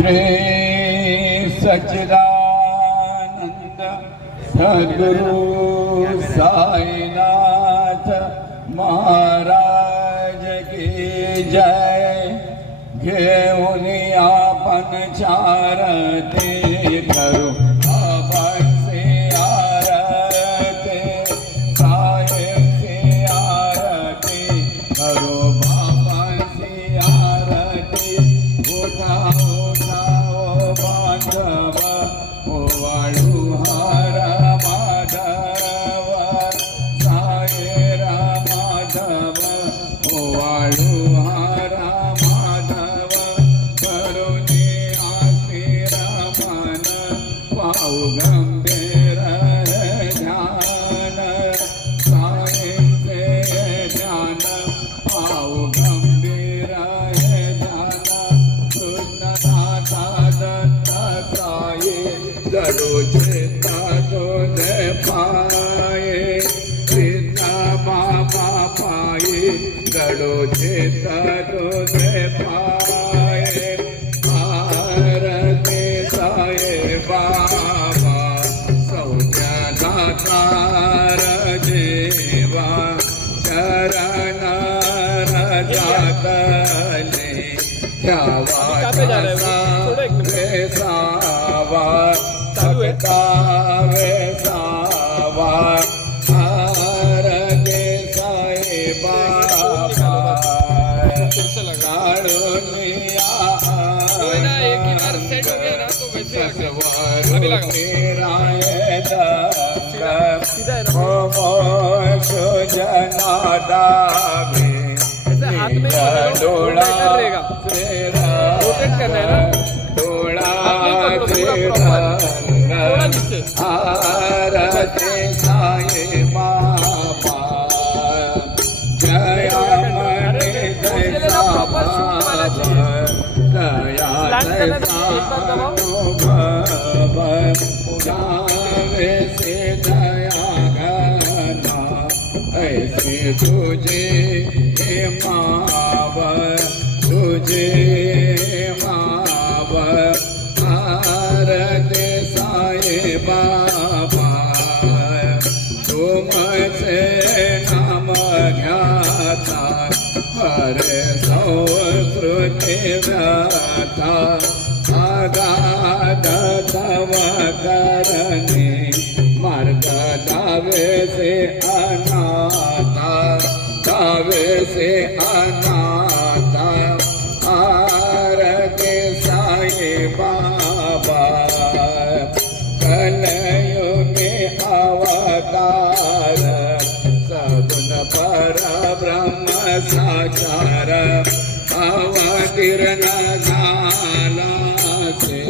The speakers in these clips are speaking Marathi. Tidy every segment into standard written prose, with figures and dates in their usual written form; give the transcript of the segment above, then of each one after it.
श्री सच्चिदानंद सद्गुरु साईनाथ महाराज की जय। घेऊन आपण चारती करू आपण से आरती, साहेब से आरती करू बाबा से आरती। उठा उठाओ बांधव ओवाळू हर माधव, सायरा माधव ओवाळू हर माधव। करुणी आशीर मन पाऊ गंभीर ध्यान, सायंचे ध्यान पाऊ गंभीर ध्यान। कृष्णनाथा दत्त साये जडो चेता तुझे पाये, सीता मामा पाये जडो चेता तुझे पाये। आरती साये बाबा सौख्यदातार देवा, चरण रजातले ठेवा वेसावा, सकता वेसावा। आरती साई बाबा काळुनिया जनादाभि डोळा डोळा आरती साई बाबा जया मने जैसा दया जैसा अनुभव, जावे से दया घना ऐसी तुझे माव, तुझे माव। आरती साई बाबा तुमचे नाम घ्याता, हरे संस्कृती व्याता। अगाध तव करणे मार्ग दावे से अनाथा, दावे से अनाथा। आरती साई बाबा कलयुगे अवतार, सगुण परब्रह्म साकार। अवतीर्ण झाला से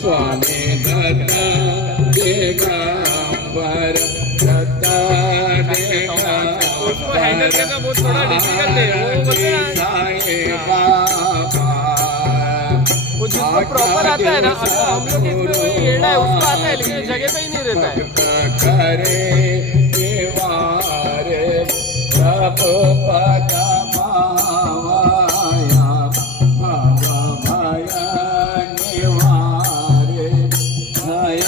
स्वामी दत्त दिगंबर, दत्त साई बाबा। जिसको प्रॉपर आता है ना, हम लोग इसमें येड़ा है उसको आता है, लेकिन जगह पे ही नहीं रहता है। करे देवारे प्रभु पद पावाया, भव भय निवारे भय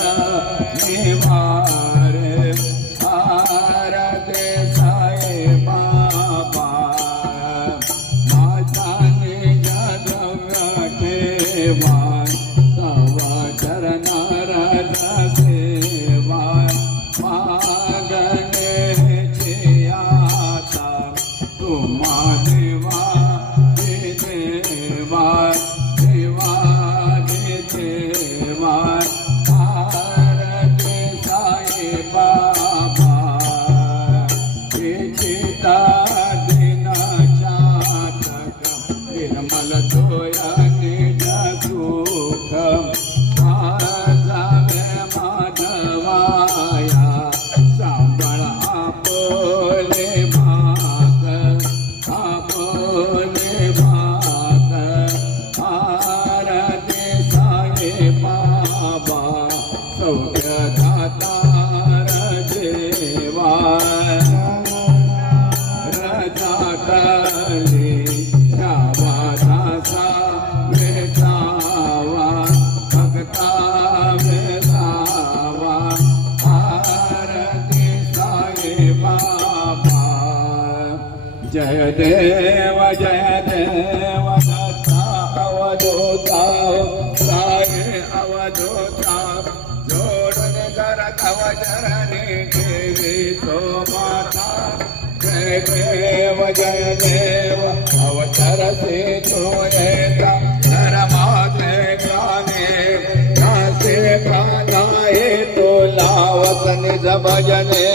निवारे। आरती साई बाबा माता निज द्रव्य ठेवा, तव चरण रज सेवा। मागणे आता तुम्हा देवा देवा देवा देवा। आरती साई बाबा चिता दिन चातक, निर्मल तोया निज सुख। जावे माधवाया सांभाळ आपोले भाग, आपोले भाग। आरती साई बाबा सौख्यदातार देवा, रजा कली ठेवा दासा जय देव अवतरसे तू येता धर्माचे ज्ञाने नासे प्राणाये तुला वसने भजने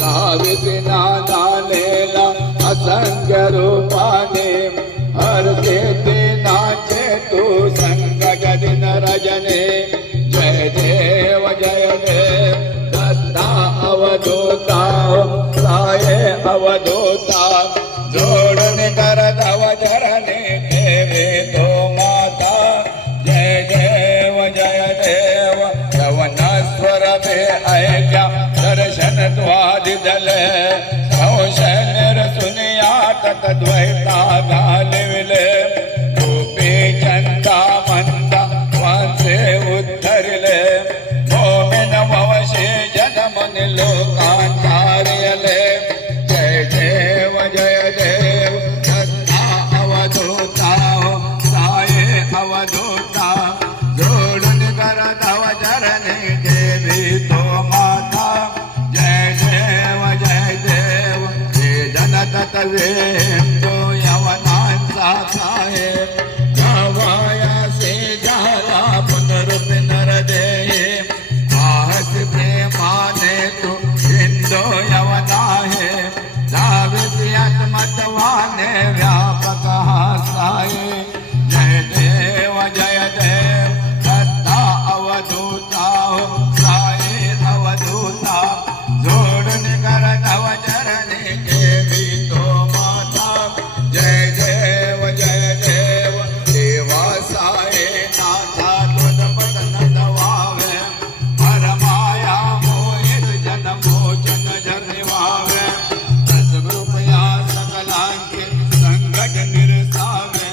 साविसी नानेला असंख्य रूपाने हरते ते नाचे तू संग जदिन रजने जय देव दत्ता अवधूता साये अवधूता जोडून कर धव चरणे देवे तो माता जय देव यवनस्वर पे ऐक्या दर्शन द्वादिदले संशय सुनिया तद्वैता घालविले गोपी चंदा मंदा वांसे उद्धरले मोमिन ववशे जनमन लोकांतार्यले जय देव दत्ता अवधूता साये अवधूता जोडून कर धव चरणे देवी तो माता जय देव हे जनदत्त वेंदो यवनांचा साहेब गवायासे झाला पुनरुपी नरदेहे आहस प्रेमाने तू हिंदो यवना है दाविसी आत्मत्वाने व्यापक हा साये जय देव दत्ता अवधूता साये अवधूता जोडून कर धव चरणे देवी तो माता जय देव देवा साये नाथा तुझ पद नवावे परमाया मोहित जन मोचन जनिवावे सद्गुरुपया सकलांचे संकट निरसावे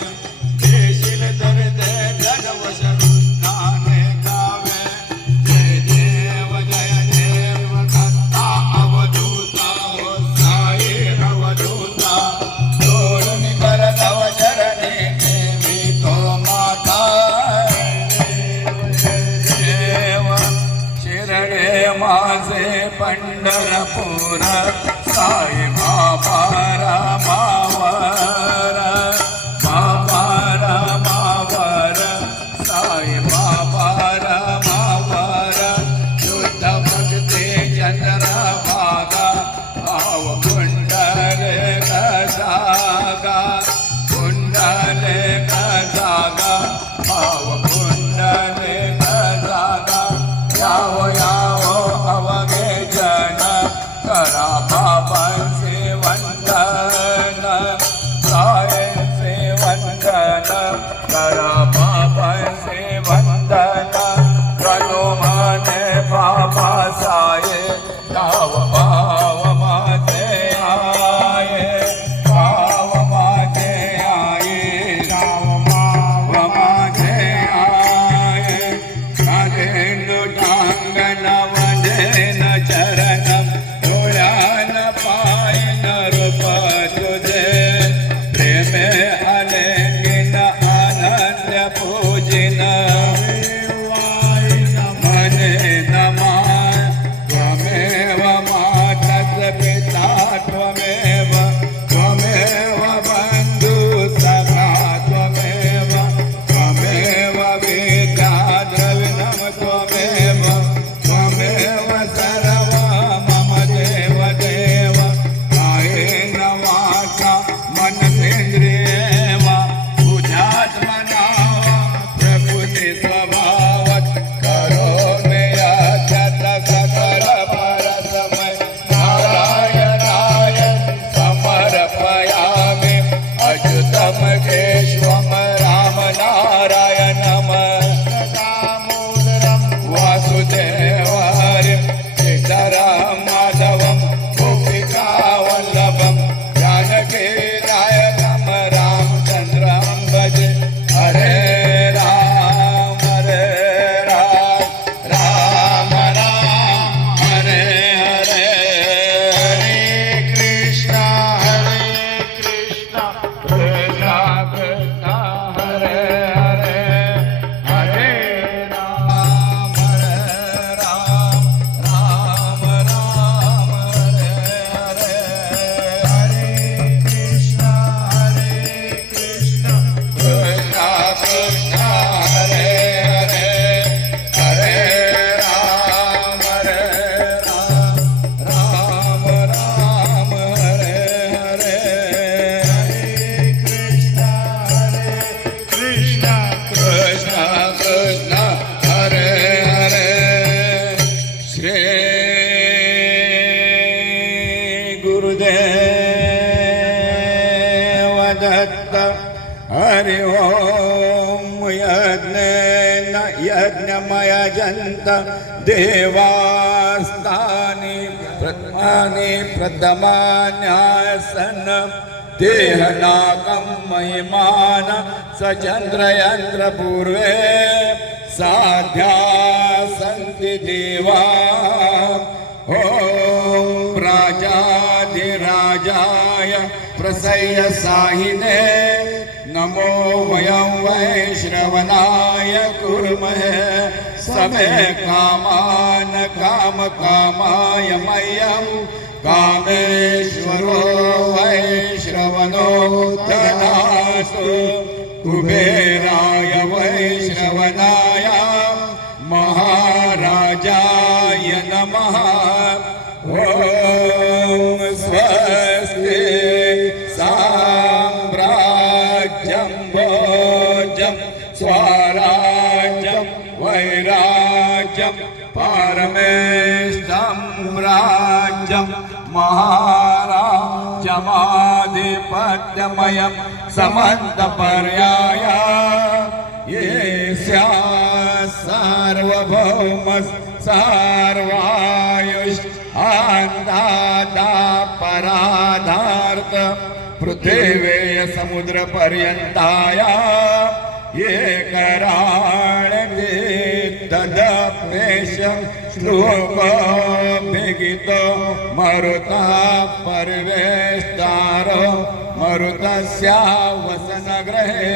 देशील तर दे जगवश नाने गावे जय देव दत्ता अवधूता साये अवधूता जोडून कर धव चरणे देवी तो माता देव शिरडे माझे पंढरपूर साई बाबा रामावर साई बाबा रामावर शुद्ध भक्ती चंद्रभागा भाव कुंडले जागा कुंडले जागा भाव कुंडले जागा यावो अवघे जन करा बाबांचे वंदन सायेचे वंदन करा बाबांचे वंदन हनुमाने बाबा साये गाव भाव माझे आये गाव माझे आये गाव माझे आये नादेंदु टांगन वंदेन चरणम डोळ्यान पायन रूप तुझे प्रेमे अलेंगिन अनन्य पूजिन यज्ञेन यज्ञमयजन्त देवास्तानि प्रथमान्यासन् देहनाकं महिमान स चन्द्रयन्त्रपूर्वे साध्या सन्ति देवा ॐ राजाधिराजाय प्रसह्य साहिने नमो वयं वैश्रवणाय कुर्महे समे कामान कामकामाय मह्यं कामेश्वरो वैश्रवणो ददातु कुबेराय वैश्रवणाय महाराजाय नमः ॐ स्वस्ति साम्राज्यं भोजं स्वराज्यं वैराज्यं परमेष्ठं राज्यं महाराज्यमाधिपत्यमयं समन्तपर्याय येस्या सार्वभौमः सर्वायुष् अन्दाता पराधार्थ पृथिवेय समुद्रपर्यन्ताय एकराळे तदप्रेष्यं श्लोकभिगितो मरुतः परिवेष्टारो मरुतस्य वसनगृहे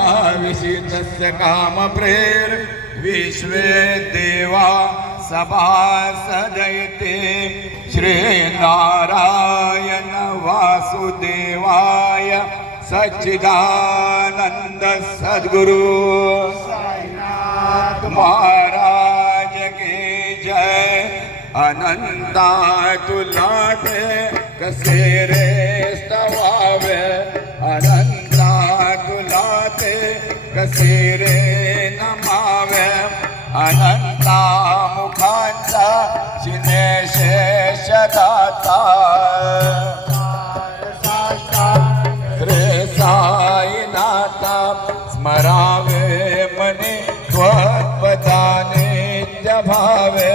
आविशितस्य कामप्रेर्विश्वे देवा सभासदयते श्रीनारायण वासुदेवाय सच्चिदानंद सद्गुरु साईनाथ महाराज की जय। अनंता तुलाटे कसे रे स्तवावे अनंता तुलाटे कसे रे नमावे अनंता मुखांचा शेषदाता रे साईनाथा स्मरावे मने त्वत्पदाने भावे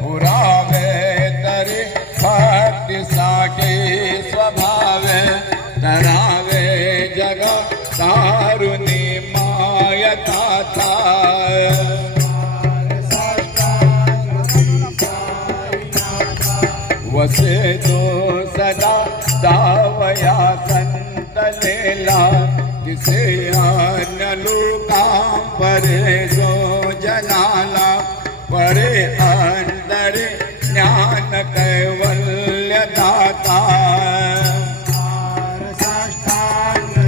पुरावे तरी भक्तीसाठी स्वभावे तरावे जग तारुणी मायताथा वसे जो सदा दावया संतलेला किसे अन्य लोकां परे जो जनाला परे अंतरे ज्ञान कैवल्य दाता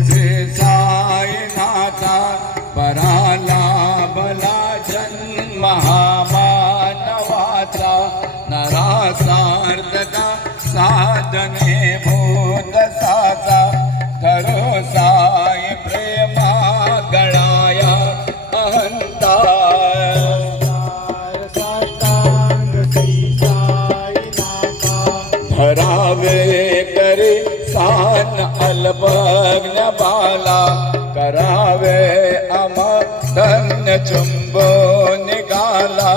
श्री साईनाथा पराला बला जन्म महामानवाचा नरासार्थता साधने भूत साचा धरो साई प्रेमा गणाया अहंता धरावे करे सान अल्पज्ञ बाला करावे अमधन्य चुंबो निगाला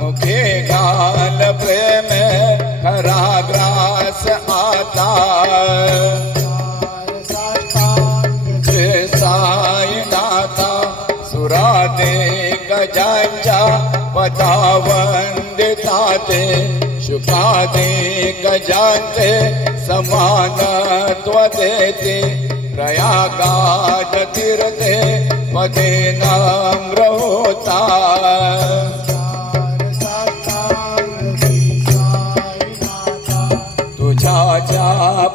मुखे गाल प्रेम खराग्रास आता जय साईनाथा सुरादे गजांच्या पदावंदिता ते शुकादे गजांचे समानत्व देते प्रयागाज तीर्थे पदे नम्र होता तुझ्या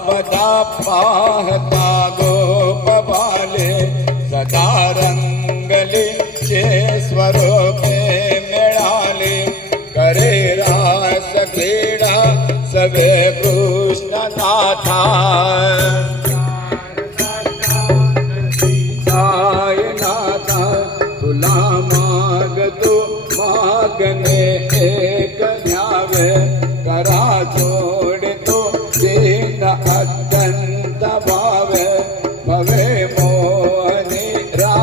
पदा पाहता गोपबाले सदा रंगले चे स्वरूपे मिळाले करे रास क्रीडा सवे कृष्णनाथा साईनाथा तुला मागतो मागणे एक न्यावे करा जोडतो दीन अत्यंत भावे भवे मोहनी रा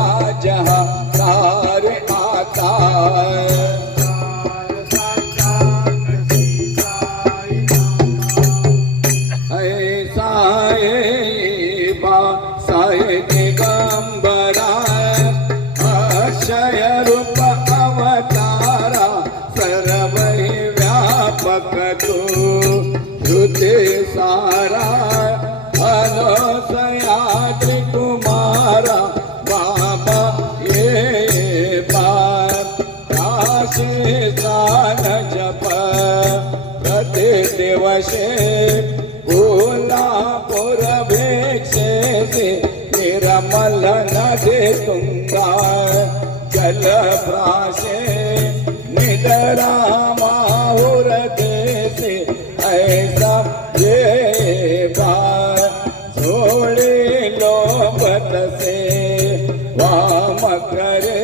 तुंगा जलप्राशे निदरा माहुर देसे ऐसा ये बार छोड़े लोभत से वाम करे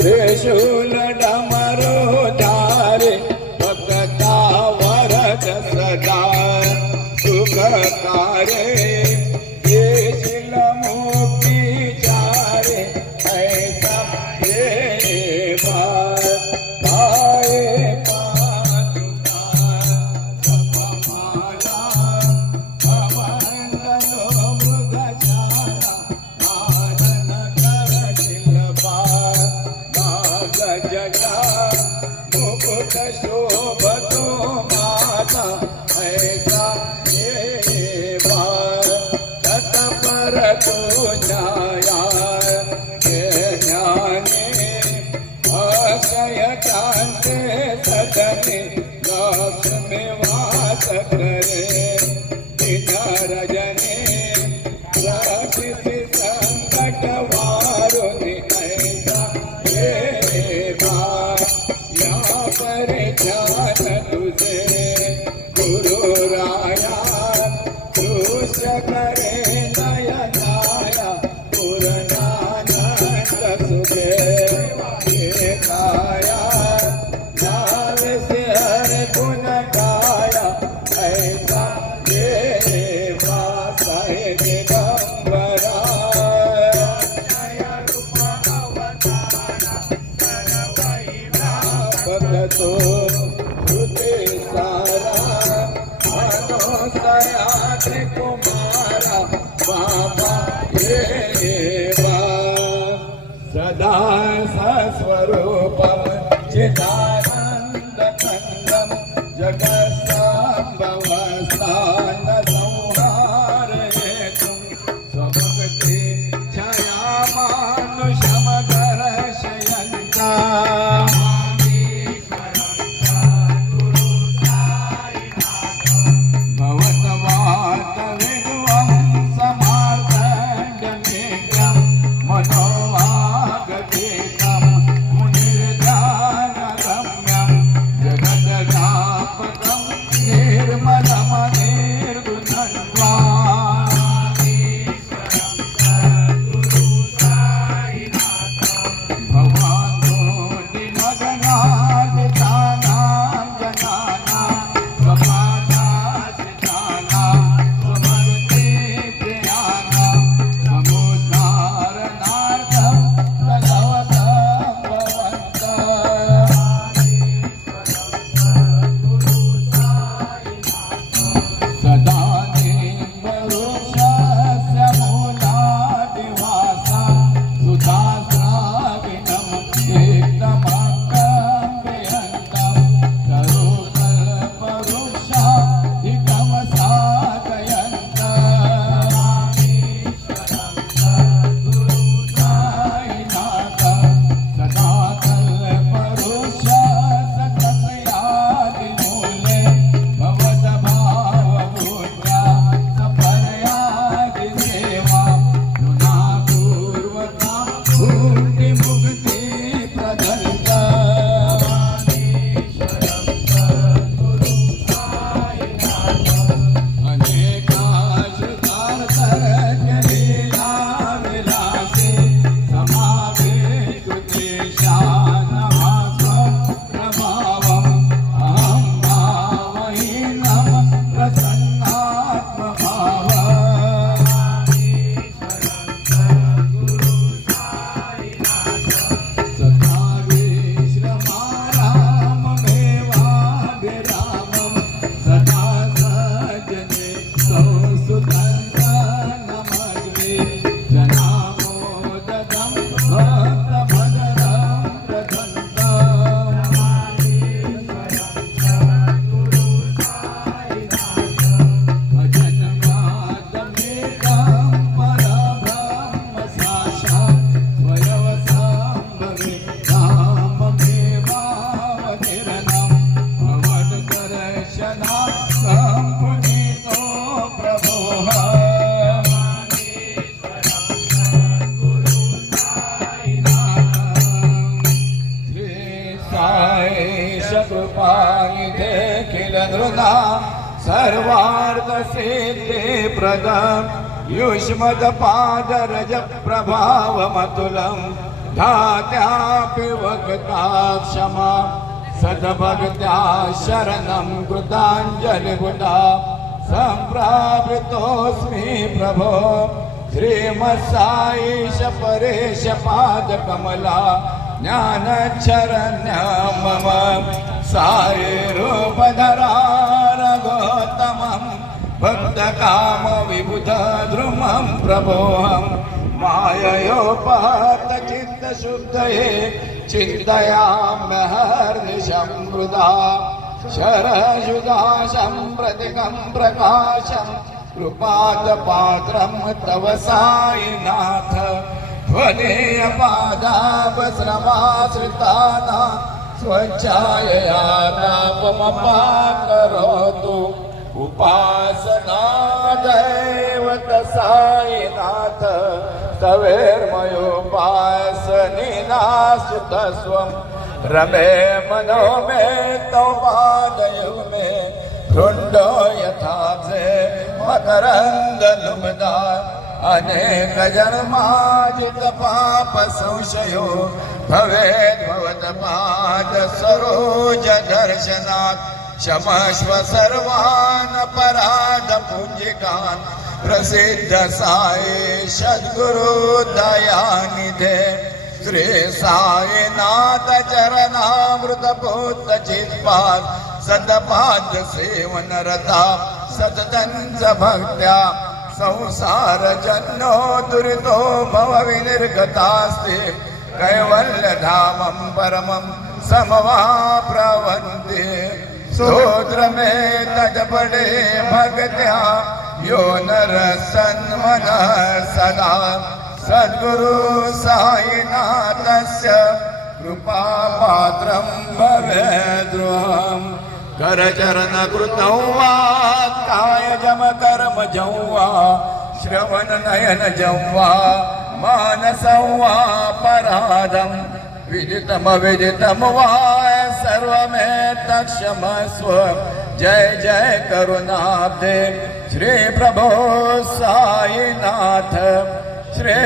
त्रिशूल डमरू धारे भक्ता वरद सदा सुखकारे ये शिल मुक्ति चारे ऐसा ये बार पाए पादुका जपमाला कमंडलो मृगशाला आनन कर शिल्पा नाग जगा मुकुट शोभतो माता ऐसा ये बार तत्पर तो छाया के ज्ञाने अक्षय कांते सदने लक्ष्मी वास करे रजने रक्षित संकट वारुणि ऐसा ये बार यहाँ पर ध्यान तुझे गुरु राया दृश्य करे नयनाया पूर्णानंद सुखे ये काया नाम से हर गुण गाया ऐसा ये वासा है दिगंबरा भगतो तुते सारा मनोसया कुमारा बाबा ये सदा सस्वरूपम चिदानंद खंडम जगत्संभव स्थान संहार हेतुम स्वभक्ति छाया मानुषम दर्शयन्ता भवतवात विद्वं समार्तण्डमेकं मनोवागवेकं मुनिर्ध्यानगम्यं जगद्व्यापकं निर्मलमनिर्गुणत्वाम् कृपानिधे किल नृना सर्वार्थ सिद्धि प्रदम युष्मद पादरज प्रभावमतुलं धात्यापि वक्ता क्षमा सद्भक्त्या शरणं कृताञ्जलिबुधा सम्प्रावृतोऽस्मि प्रभो श्रीमत्साईश परेश पादकमला ज्ञानचरण्य मम साई रूपधरा रघोत्तमं भक्तकाम विबुध द्रुमं प्रभोहं माययोपहत चित्तशुद्धये चिन्तयाम्यहर्निशं मृदा शरजुदाशं प्रतिकं प्रकाशं कृपादपात्रं तव साईनाथ त्वदीयपादावश्रमाश्रितानां स्वच्छायया नापमपाकरोतु उपासना दैवत साईनाथ तवेर्मयोपासनीना सुतस्वं रमे मनो मे तौ पादयो मे रुण्डो यथा से मकरन्दलुब्धा अनेक जन्माजित पाप संशयो भवेद्भवत पाद सरोज दर्शनात् क्षमस्व सर्वान् अपराध पुञ्जिकान् प्रसिद्ध साई सद्गुरु दयानिधे श्री साईनाथ चरणामृत पुत्र चित्पाद सतपाद सेवन रता सततंच भक्त्या संसार जन्नो दुरितो भव विनिर्गतास्ते कैवल्य धामं परमं समवाप्रवन्ते स्तोत्र में तज पड़े भक्त्या यो नर सन्मन सदा सद्गुरु साईनाथस्य कृपा पात्रं भवेद्रुहम् करचरण कृतौ वा कायजम कर्मजौ वा श्रवण नयन जौ वा मानसौ वा पराधम् विदितम वा सर्वमेतत्क्षमस्व जय जय करुणाब्धे श्री प्रभो साईनाथ श्री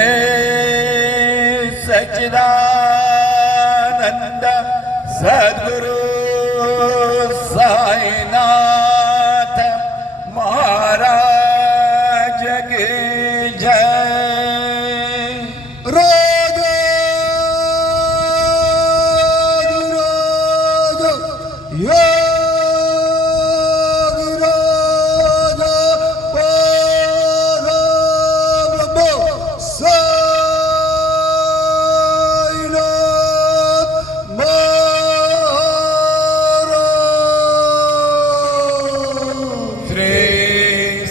सच्चिदानंद सद्गुरु साईनाथ महाराज की जय।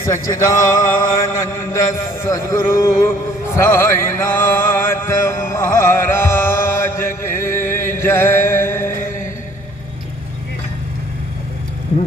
सच्चिदानंद सद्गुरु साईनाथ महाराज की जय।